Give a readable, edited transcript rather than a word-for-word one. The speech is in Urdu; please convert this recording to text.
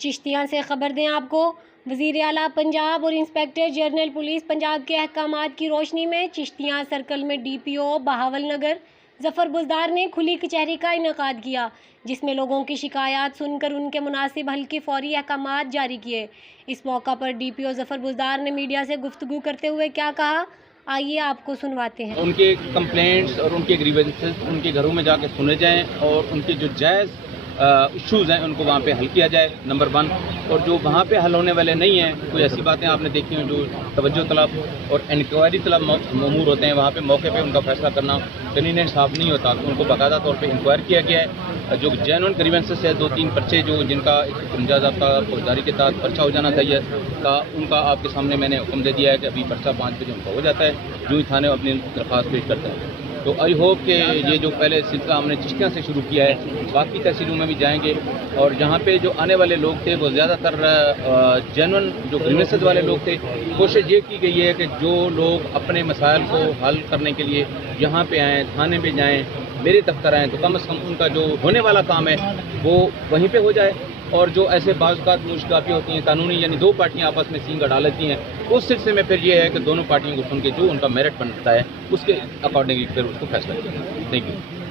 چشتیاں سے خبر دیں آپ کو، وزیر اعلیٰ پنجاب اور انسپکٹر جنرل پولیس پنجاب کے احکامات کی روشنی میں چشتیاں سرکل میں ڈی پی او بہاول نگر ظفر بزدار نے کھلی کچہری کا انعقاد کیا، جس میں لوگوں کی شکایات سن کر ان کے مناسب حل کے فوری احکامات جاری کیے۔ اس موقع پر ڈی پی او ظفر بزدار نے میڈیا سے گفتگو کرتے ہوئے کیا کہا، آئیے آپ کو سنواتے ہیں۔ ان کے کمپلینٹس اور ان کے گریوینسز ان کے گھروں میں جا کے سنے جائیں اور ان کے جو جائز ایشوز ہیں ان کو وہاں پہ حل کیا جائے، نمبر 1۔ اور جو وہاں پہ حل ہونے والے نہیں ہیں، کوئی ایسی باتیں آپ نے دیکھی ہیں جو توجہ طلب اور انکوائری طلب امور ہوتے ہیں، وہاں پہ موقع پہ ان کا فیصلہ کرنا قانونی انصاف نہیں ہوتا، تو ان کو باقاعدہ طور پہ انکوائر کیا گیا ہے۔ جو جینوئن گریوینسز ہے 2-3 پرچے جو جن کا 149 ضابطہ فوجداری کے تحت پرچہ ہو جانا چاہیے تھا، ان کا آپ کے سامنے میں نے حکم دے دیا ہے کہ ابھی پرچہ 5 بجے ان کا ہو جاتا ہے، جو ہی تھانے اپنی درخواست پیش کرتا ہے۔ تو آئی ہوپ کہ یہ جو پہلے سلسلہ ہم نے چشتیاں سے شروع کیا ہے، باقی تحصیلوں میں بھی جائیں گے، اور جہاں پہ جو آنے والے لوگ تھے وہ زیادہ تر جینوئن جو گریوینسز والے لوگ تھے، کوشش یہ کی گئی ہے کہ جو لوگ اپنے مسائل کو حل کرنے کے لیے یہاں پہ آئیں، تھانے پہ جائیں، میرے دفتر آئیں، تو کم از کم ان کا جو ہونے والا کام ہے وہ وہیں پہ ہو جائے۔ اور جو ایسے بعض اوقات مشکلات ہوتی ہیں قانونی، یعنی 2 پارٹیاں آپس میں سینگ اڑا لیتی ہیں، اس سلسلے میں پھر یہ ہے کہ دونوں پارٹیوں کو سن کے جو ان کا میرٹ بنتا ہے اس کے اکارڈنگلی پھر اس کو فیصلہ کیا۔ Thank you.